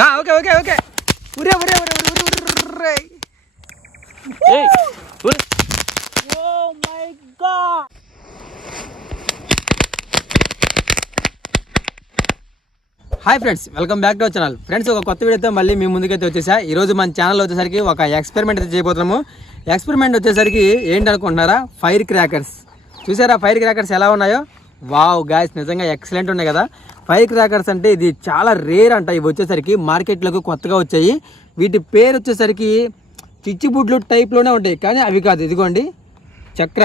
Okay okay okay ఉరే ఉరే ఉరే ఉరే ఉరే oh my god. Hi friends, welcome back to our channel. Friends, ఒక కొత్త వీడియోతో మళ్ళీ మీ ముందుకైతే వచ్చేసా. ఈరోజు మన ఛానల్ వచ్చేసరికి ఒక ఎక్స్పెరిమెంట్ అయితే చేయబోతున్నాము. ఎక్స్పెరిమెంట్ వచ్చేసరికి ఏంటి అనుకుంటున్నారా? Fire crackers. చూసారా ఫైర్ క్రాకర్స్ ఎలా ఉన్నాయో? వావ్ గాయ్స్, నిజంగా ఎక్సలెంట్ ఉన్నాయి కదా. ఫైర్ క్రాకర్స్ అంటే ఇది చాలా రేర్ అంట. ఇవి వచ్చేసరికి మార్కెట్లోకి కొత్తగా వచ్చాయి. వీటి పేరు వచ్చేసరికి చిచ్చుబుడ్లు టైప్లోనే ఉంటాయి, కానీ అవి కాదు. ఇదిగోండి, చక్ర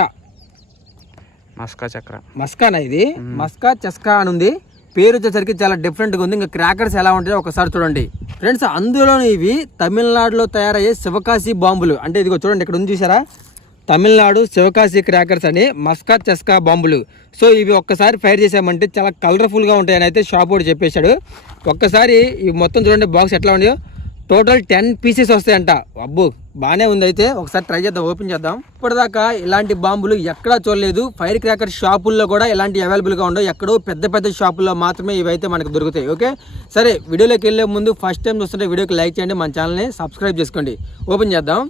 మస్కానా. ఇది మస్కా చస్కా అని ఉంది. పేరు వచ్చేసరికి చాలా డిఫరెంట్గా ఉంది. ఇంకా క్రాకర్స్ ఎలా ఉంటాయో ఒకసారి చూడండి ఫ్రెండ్స్. అందులో ఇవి తమిళనాడులో తయారయ్యే శివకాశి బాంబులు. అంటే ఇదిగో చూడండి, ఇక్కడ ఉంది చూసారా, తమిళనాడు శివకాశి క్రాకర్స్ అని మస్కా చస్కా బాంబులు. సో ఇవి ఒక్కసారి ఫైర్ చేసామంటే చాలా కలర్ఫుల్గా ఉంటాయని అయితే షాప్ వాడు చెప్పేశాడు. ఒక్కసారి ఇవి మొత్తం చూడండి, బాక్స్ ఎట్లా ఉన్నాయో. టోటల్ 10 పీసెస్ వస్తాయంట. అబ్బో, బాగానే ఉంది. అయితే ఒకసారి ట్రై చేద్దాం, ఓపెన్ చేద్దాం. ఇప్పటిదాకా ఇలాంటి బాంబులు ఎక్కడా చూడలేదు. ఫైర్ క్రాకర్ షాపుల్లో కూడా ఇలాంటి అవైలబుల్గా ఉండవు. ఎక్కడో పెద్ద పెద్ద షాపుల్లో మాత్రమే ఇవైతే మనకు దొరుకుతాయి. ఓకే, సరే, వీడియోలోకి వెళ్ళే ముందు ఫస్ట్ టైం చూస్తుంటే వీడియోకి లైక్ చేయండి, మన ఛానల్ని సబ్స్క్రైబ్ చేసుకోండి. ఓపెన్ చేద్దాం.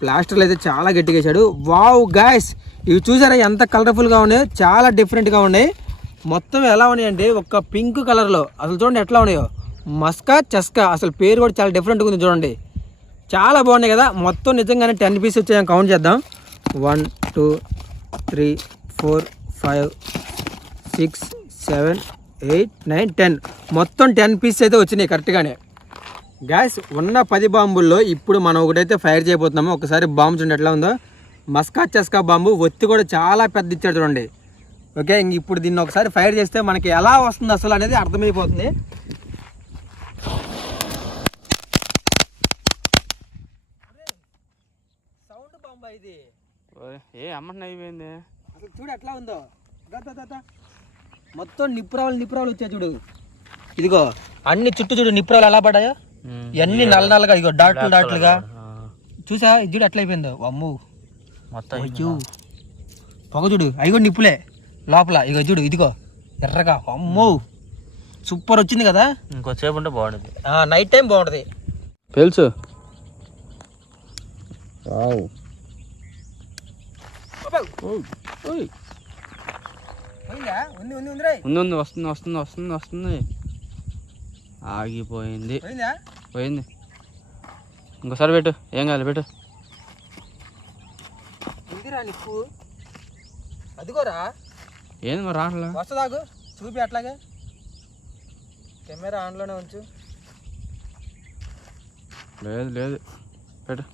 ప్లాస్టర్లు అయితే చాలా గట్టిగా వేసాడు. వావ్ గాయ్స్, ఇవి చూసారా ఎంత కలర్ఫుల్గా ఉన్నాయో, చాలా డిఫరెంట్గా ఉన్నాయి. మొత్తం ఎలా ఉన్నాయంటే ఒక పింక్ కలర్లో. అసలు చూడండి ఎట్లా ఉన్నాయో, మస్కా చస్కా. అసలు పేరు కూడా చాలా డిఫరెంట్గా ఉంది చూడండి, చాలా బాగున్నాయి కదా. మొత్తం నిజంగానే 10 పీస్ వచ్చాయి. కౌంట్ చేద్దాం. 1 2 3 4 5 6 7 8 9 10. మొత్తం 10 పీస్ అయితే వచ్చినాయి కరెక్ట్గానే. గ్యాస్ ఉన్న 10 బాంబుల్లో ఇప్పుడు మనం ఒకటైతే ఫైర్ చేయబోతున్నాము. ఒకసారి బాంబు చూడండి ఎట్లా ఉందో. మస్కా చస్కా బాంబు. ఒత్తి కూడా చాలా పెద్ద ఇచ్చాడు చూడండి. ఓకే, ఇంక ఇప్పుడు దీన్ని ఒకసారి ఫైర్ చేస్తే మనకి ఎలా వస్తుంది అసలు అనేది అర్థమైపోతుంది. సౌండ్ బాంబా ఇది. అయిపోయింది అసలు చూడు ఎట్లా ఉందో. మొత్తం నిప్పురాలు వచ్చాయి చూడు. ఇదిగో అన్ని చుట్టూ చూడు నిప్పురాలు ఎలా పడ్డాయో. ఇవన్నీ నల్లగా ఇగో డాట్లుగా చూసా. ఇది చూడు ఎట్లా అయిపోయిందో. అమ్ము మొత్తం పొగ చూడు. అవి కూడా నిప్పులే లోపల. ఇగో చూడు, ఇదిగో ఎర్రగా. అమ్మో, సూపర్ వచ్చింది కదా. ఇంకొచ్చేపు ఉంటే బాగుంటుంది. నైట్ టైం బాగుంటుంది. తెలుసు. ఉంది వస్తుంది. ఆగిపోయింది. పోయింది. ఇంకోసారి పెట్టు, ఏం కాదు పెట్టు. నిప్పు అదిగోరా. ఏంది మరి రాట్లా? వస్తుందాగు చూపి అట్లాగే. కెమెరా ఆన్లోనే ఉంచు. లేదు పెట్టు.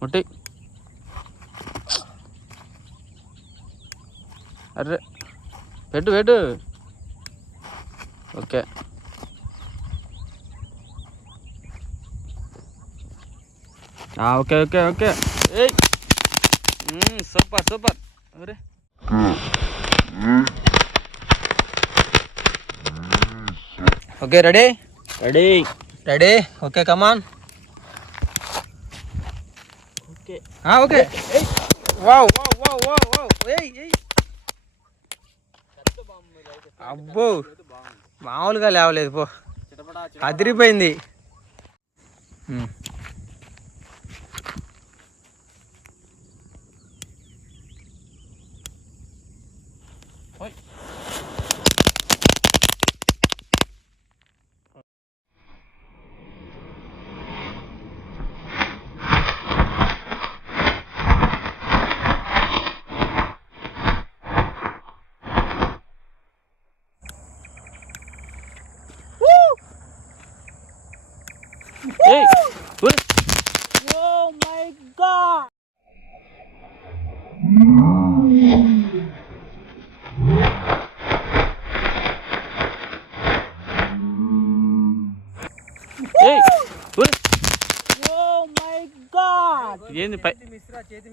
ముట్టి. అర్రే పెట్టు. Okay, okay. ఏయ్, సూపర్. అరే ఓకే, రెడీ. ఓకే, కమాన్. ఓకే. వావ్. అబ్బో, మామూలుగా లేవలేదు పో, అదిరిపోయింది. Oh my God! Oh my God! ఏంది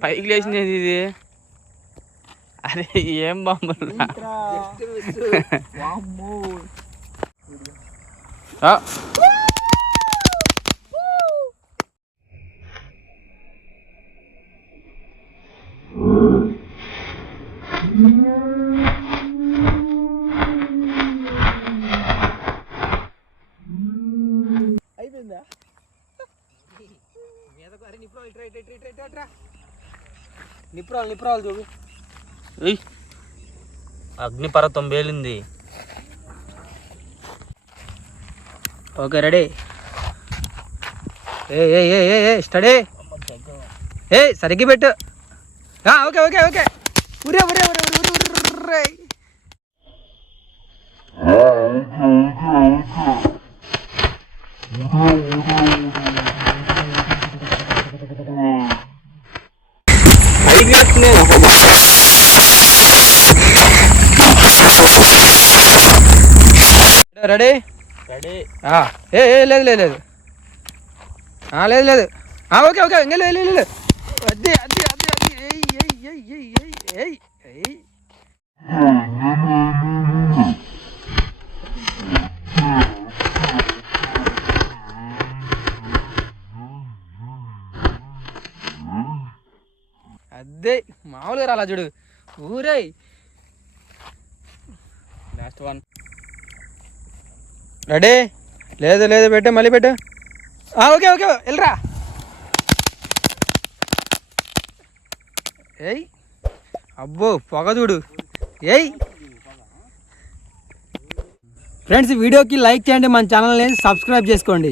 పైకి లేచింది ఇది? అరే ఏం బాంబులు. నిపురాలు చూడు. అగ్నిపర్వతం వేలింది. Okay ready. స్టడీ. సరిగ్గా పెట్టు. Okay okay okay. ఉరే ఉరే ఉరే ఉరే ఉరే. Ready ready. లేదు లేదు లేదు లేదు లేదు. ఓకే ఓకే ఇంకా లేదు లేదు. అదే అదే అదే అదే. అదే మామూలుగా రాలా చూడు. ఊరే. Last one. రెడీ. లేదు లేదు పెట్టు, మళ్ళీ పెట్టు. ఓకే ఓకే వెళ్ళరా. అబ్బో పొగ చూడు. ఫ్రెండ్స్ వీడియోకి లైక్ చేయండి, మన ఛానల్ని సబ్స్క్రైబ్ చేసుకోండి.